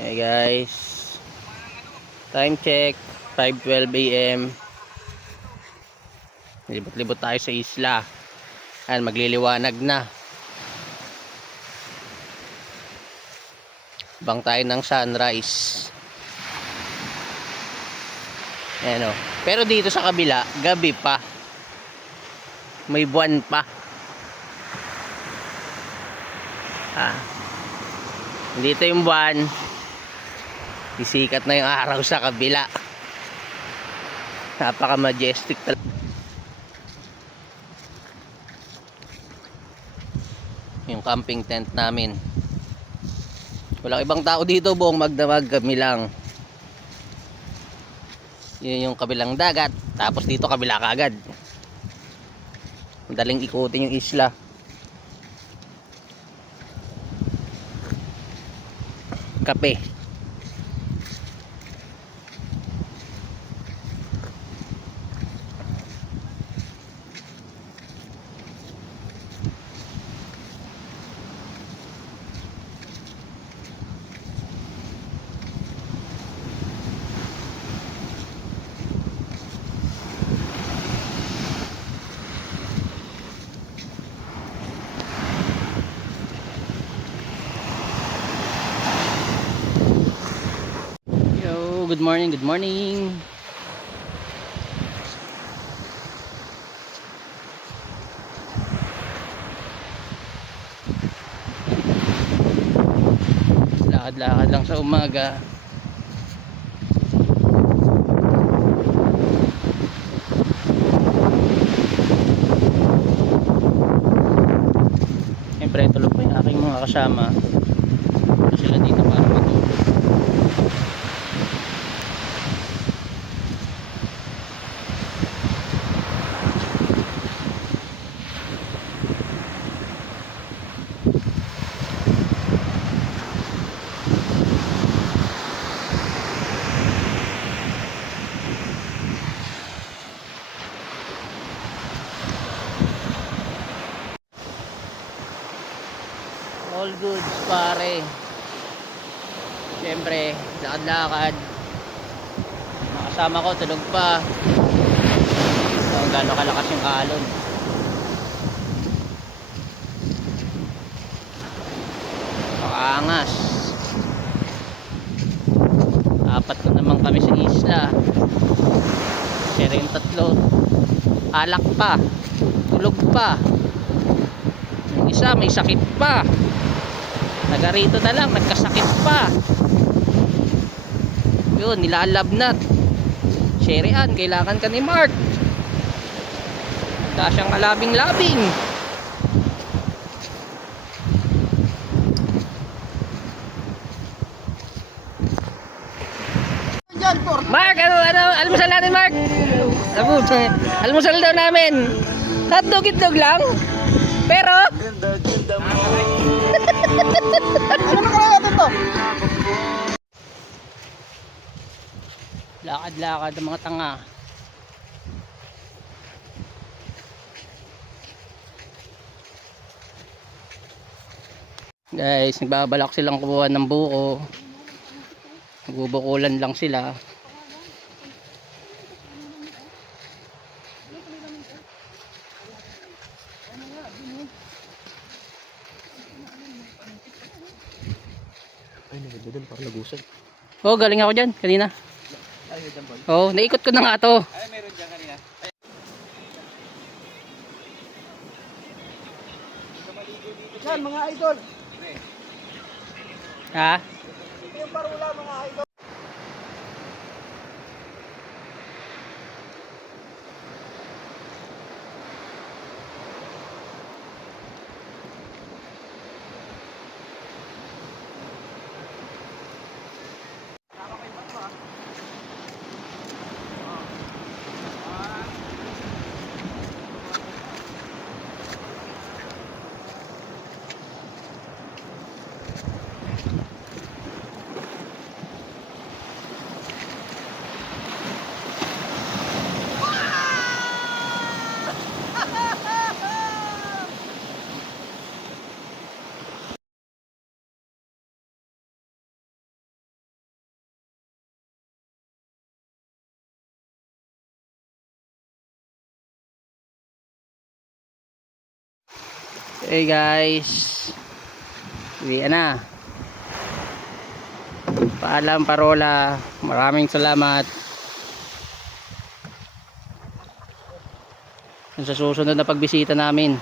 Hey guys, time check 5:12 AM. Libot-libot tayo sa isla. Ayan, magliliwanag na. Bang tayo ng sunrise. Ayan o. Pero dito sa kabila, gabi pa. May buwan pa. Dito yung buwan. Sisikat na yung araw sa kabila. Napaka majestic talaga. Yung camping tent namin. Walang ibang tao dito, buong magdamag kami lang. Yun yung kabilang dagat. Tapos dito kabila kagad. Madaling ikutin yung isla. Kape. Good morning, good morning. Lakad-lakad lang sa umaga. Siyempre tulog pa yung aking mga kasama. Sila dito para matulog. All goods pare. Siyempre lakad-lakad. Mga kasama ko tulog pa. So, gano'n kalakas yung alon. Pakangas. Apat na naman kami sa isla. Pero yung tatlo alak pa, tulog pa. Yung isa may sakit pa, taga rito na lang nagkasakit pa. Yun, nilalabnat. Sherian, kailangan ka ni Mark. Wala siyang alabing-labing. Mark, ano almusal natin, Mark? Almusal daw namin. Hotdog-itlog lang. Pero ano na kaya natin to? Lakad-lakad ang mga tanga. Guys, nagbabalak silang kumuha ng buko. Nagbubukulan lang sila. Ay, naganda dun, parang nagusan. Oh, galing ako dyan kanina. Oh, naikot ko na nga to. Ay, meron dyan kanina. Yan, mga idol. Ha? Ito yung parula, mga idol. Hey guys, uwian na. Paalam parola, maraming salamat. Sa susunod na pagbisita namin.